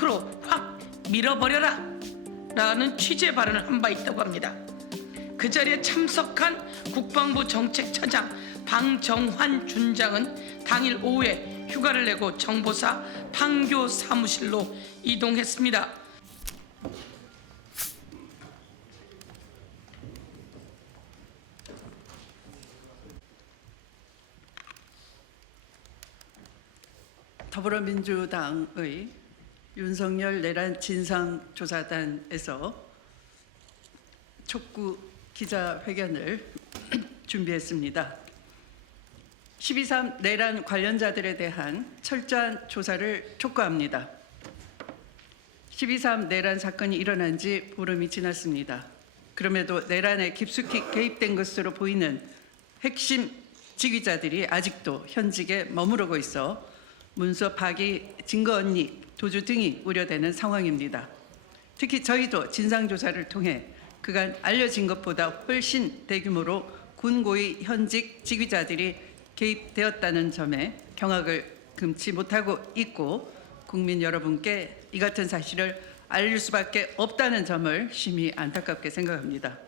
탱크로 확 밀어버려라 라는 취지의 발언을 한 바 있다고 합니다. 그 자리에 참석한 국방부 정책처장 방정환 준장은 당일 오후에 휴가를 내고 정보사 판교 사무실로 이동했습니다. 더불어민주당의 윤석열 내란 진상조사단에서 촉구 기자회견을 준비했습니다. 12.3 내란 관련자들에 대한 철저한 조사를 촉구합니다. 12.3 내란 사건이 일어난 지 보름이 지났습니다. 그럼에도 내란에 깊숙이 개입된 것으로 보이는 핵심 지휘자들이 아직도 현직에 머무르고 있어 문서 파기, 증거 언익, 도주 등이 우려되는 상황입니다. 특히 저희도 진상조사를 통해 그간 알려진 것보다 훨씬 대규모로 군 고위 현직 지휘자들이 개입되었다는 점에 경악을 금치 못하고 있고 국민 여러분께 이 같은 사실을 알릴 수밖에 없다는 점을 심히 안타깝게 생각합니다.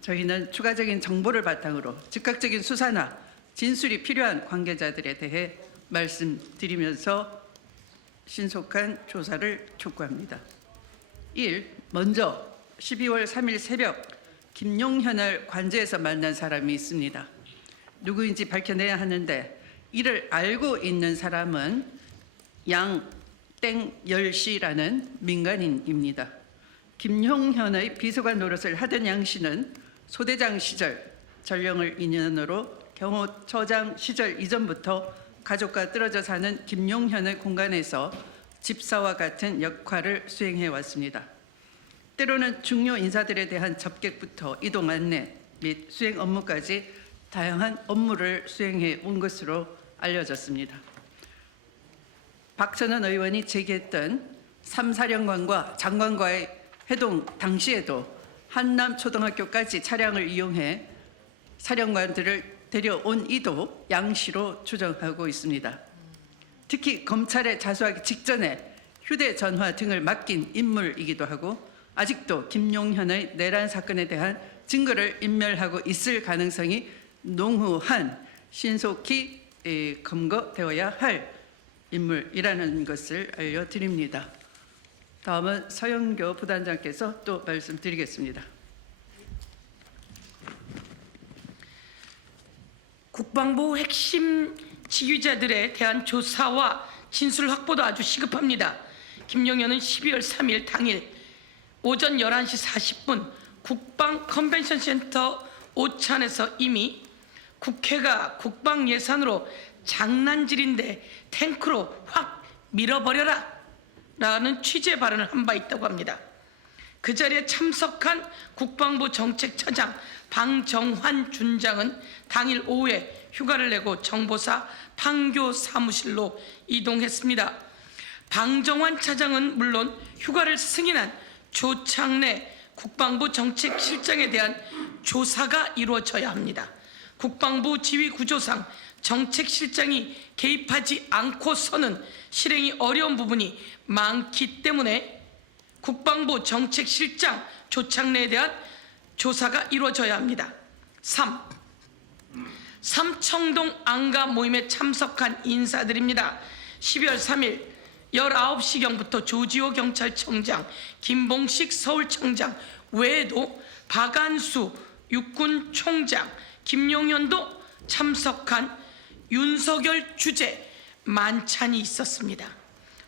저희는 추가적인 정보를 바탕으로 즉각적인 수사나 진술이 필요한 관계자들에 대해 말씀드리면서 신속한 조사를 촉구합니다. 1. 먼저 12월 3일 새벽 김용현을 관저에서 만난 사람이 있습니다. 누구인지 밝혀내야 하는데 이를 알고 있는 사람은 양땡열 씨라는 민간인입니다. 김용현의 비서관 노릇을 하던 양 씨는 소대장 시절 전령을 인연으로 경호처장 시절 이전부터 가족과 떨어져 사는 김용현의 공간에서 집사와 같은 역할을 수행해 왔습니다. 때로는 중요 인사들에 대한 접객부터 이동 안내 및 수행 업무까지 다양한 업무를 수행해 온 것으로 알려졌습니다. 박선원 의원이 제기했던 3사령관과 장관과의 회동 당시에도 한남초등학교까지 차량을 이용해 사령관들을 데려온 이도 양 씨로 추정하고 있습니다. 특히 검찰에 자수하기 직전에 휴대전화 등을 맡긴 인물이기도 하고 아직도 김용현의 내란 사건에 대한 증거를 인멸하고 있을 가능성이 농후한 신속히 검거되어야 할 인물이라는 것을 알려드립니다. 다음은 서영교 부단장께서 또 말씀드리겠습니다. 국방부 핵심 지휘자들에 대한 조사와 진술 확보도 아주 시급합니다. 김용현은 12월 3일 당일 오전 11시 40분 국방 컨벤션 센터 오찬에서 이미 국회가 국방 예산으로 장난질인데 탱크로 확 밀어버려라 라는 취지의 발언을 한 바 있다고 합니다. 그 자리에 참석한 국방부 정책처장 방정환 준장은 당일 오후에 휴가를 내고 정보사 판교 사무실로 이동했습니다. 방정환 차장은 물론 휴가를 승인한 조창래 국방부 정책실장에 대한 조사가 이루어져야 합니다. 국방부 지휘 구조상 정책실장이 개입하지 않고서는 실행이 어려운 부분이 많기 때문에 국방부 정책실장 조창래에 대한 조사가 이루어져야 합니다. 3. 삼청동 안가 모임에 참석한 인사들입니다. 12월 3일 19시경부터 조지호 경찰청장, 김봉식 서울청장 외에도 박안수 육군 총장, 김용현도 참석한 윤석열 주재 만찬이 있었습니다.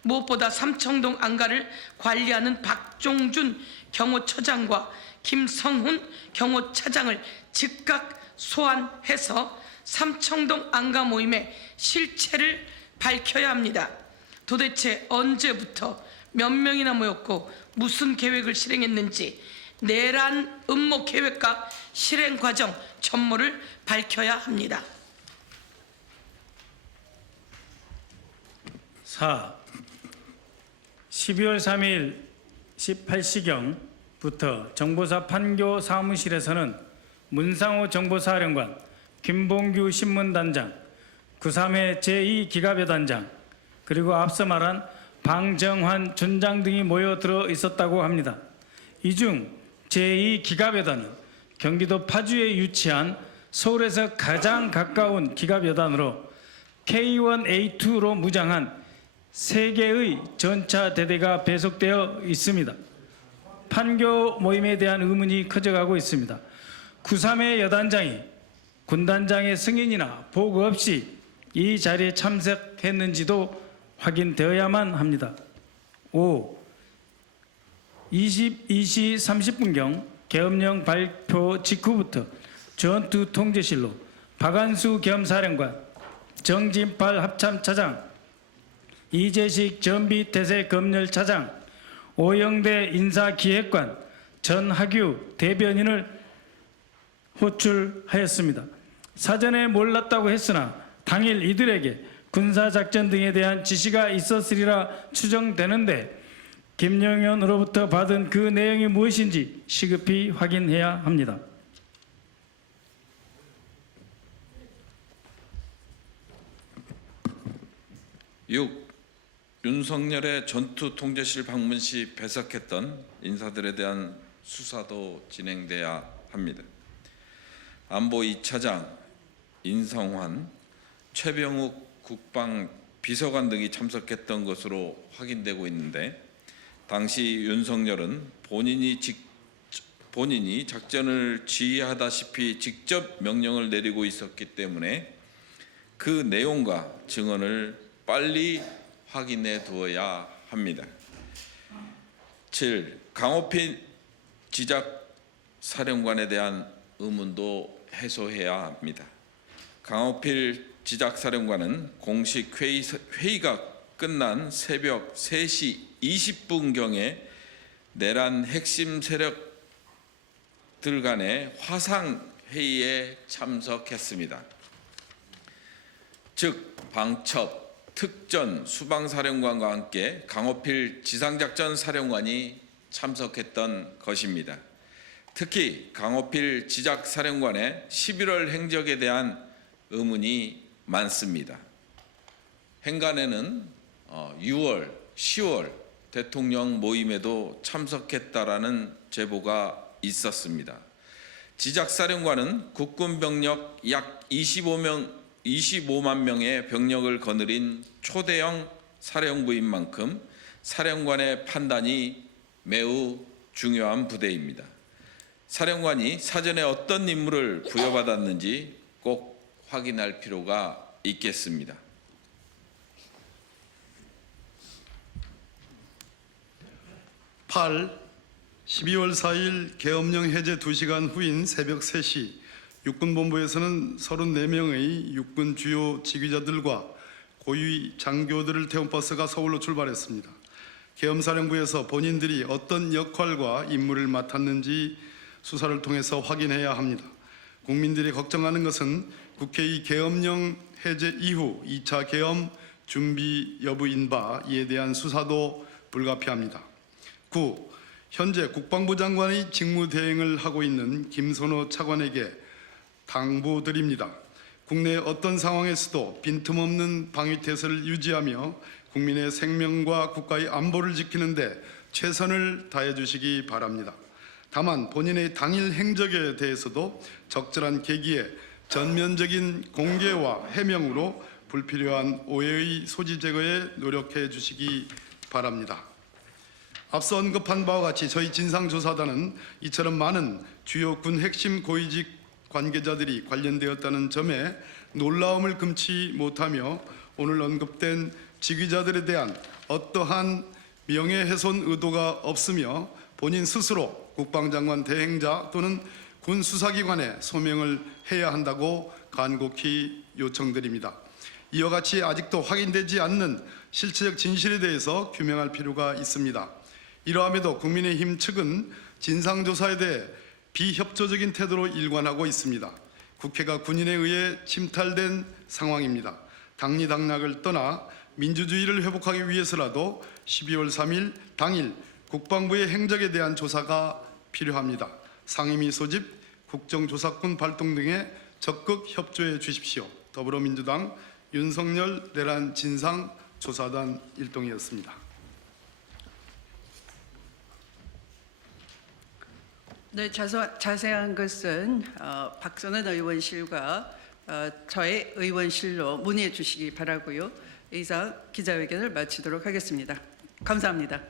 무엇보다 삼청동 안가를 관리하는 박종준 경호처장과 김성훈 경호차장을 즉각 소환해서 삼청동 안가 모임의 실체를 밝혀야 합니다. 도대체 언제부터 몇 명이나 모였고 무슨 계획을 실행했는지 내란 음모 계획과 실행 과정 전모를 밝혀야 합니다. 4. 12월 3일 18시경부터 정보사 판교 사무실에서는 문상호 정보사령관, 김봉규 신문단장, 93회 제2기갑여단장, 그리고 앞서 말한 방정환 준장 등이 모여들어 있었다고 합니다. 이 중 제2기갑여단은 경기도 파주에 위치한 서울에서 가장 가까운 기갑여단으로 K1A2로 무장한 3개의 전차대대가 배속되어 있습니다. 판교 모임에 대한 의문이 커져가고 있습니다. 93의 여단장이 군단장의 승인이나 보고 없이 이 자리에 참석했는지도 확인되어야만 합니다. 5. 22시 30분경 계엄령 발표 직후부터 전투 통제실로 박한수 겸사령관, 정진팔 합참차장, 이재식 전비태세검열차장, 오영대 인사기획관, 전학유 대변인을 호출하였습니다. 사전에 몰랐다고 했으나 당일 이들에게 군사작전 등에 대한 지시가 있었으리라 추정되는데 김영현으로부터 받은 그 내용이 무엇인지 시급히 확인해야 합니다. 6. 윤석열의 전투 통제실 방문 시 배석했던 인사들에 대한 수사도 진행돼야 합니다. 안보 2차장 인성환, 최병욱 국방 비서관 등이 참석했던 것으로 확인되고 있는데 당시 윤석열은 본인이 작전을 지휘하다시피 직접 명령을 내리고 있었기 때문에 그 내용과 증언을 빨리 확인해 두어야 합니다. 7. 강호필 지작 사령관에 대한 의문도 해소해야 합니다. 강호필 지작 사령관은 공식 회의가 끝난 새벽 3시 20분경에 내란 핵심 세력들 간의 화상 회의에 참석했습니다. 즉 방첩, 특전, 수방사령관과 함께 강호필 지상작전 사령관이 참석했던 것입니다. 특히 강호필 지작사령관의 11월 행적에 대한 의문이 많습니다. 행간에는 6월, 10월 대통령 모임에도 참석했다라는 제보가 있었습니다. 지작사령관은 국군 병력 약 25만 명의 병력을 거느린 초대형 사령부인 만큼 사령관의 판단이 매우 중요한 부대입니다. 사령관이 사전에 어떤 임무를 부여받았는지 꼭 확인할 필요가 있겠습니다. 8. 12월 4일 계엄령 해제 2시간 후인 새벽 3시 육군본부에서는 34명의 육군 주요 지휘자들과 고위 장교들을 태운 버스가 서울로 출발했습니다. 계엄사령부에서 본인들이 어떤 역할과 임무를 맡았는지 수사를 통해서 확인해야 합니다. 국민들이 걱정하는 것은 국회의 계엄령 해제 이후 2차 계엄 준비 여부인 바 이에 대한 수사도 불가피합니다. 9. 현재 국방부 장관의 직무대행을 하고 있는 김선호 차관에게 당부드립니다. 국내 어떤 상황에서도 빈틈없는 방위태세를 유지하며 국민의 생명과 국가의 안보를 지키는 데 최선을 다해 주시기 바랍니다. 다만 본인의 당일 행적에 대해서도 적절한 계기에 전면적인 공개와 해명으로 불필요한 오해의 소지 제거에 노력해 주시기 바랍니다. 앞서 언급한 바와 같이 저희 진상조사단은 이처럼 많은 주요 군 핵심 고위직 관계자들이 관련되었다는 점에 놀라움을 금치 못하며 오늘 언급된 직위자들에 대한 어떠한 명예훼손 의도가 없으며 본인 스스로 국방장관 대행자 또는 군 수사기관에 소명을 해야 한다고 간곡히 요청드립니다. 이와 같이 아직도 확인되지 않는 실체적 진실에 대해서 규명할 필요가 있습니다. 이러함에도 국민의힘 측은 진상조사에 대해 비협조적인 태도로 일관하고 있습니다. 국회가 군인에 의해 침탈된 상황입니다. 당리당락을 떠나 민주주의를 회복하기 위해서라도 12월 3일 당일 국방부의 행적에 대한 조사가 필요합니다. 상임위 소집, 국정조사권 발동 등에 적극 협조해 주십시오. 더불어민주당 윤석열 내란 진상조사단 일동이었습니다. 네, 자세한 것은 박선원 의원실과 저의 의원실로 문의해 주시기 바라고요. 이상 기자회견을 마치도록 하겠습니다. 감사합니다.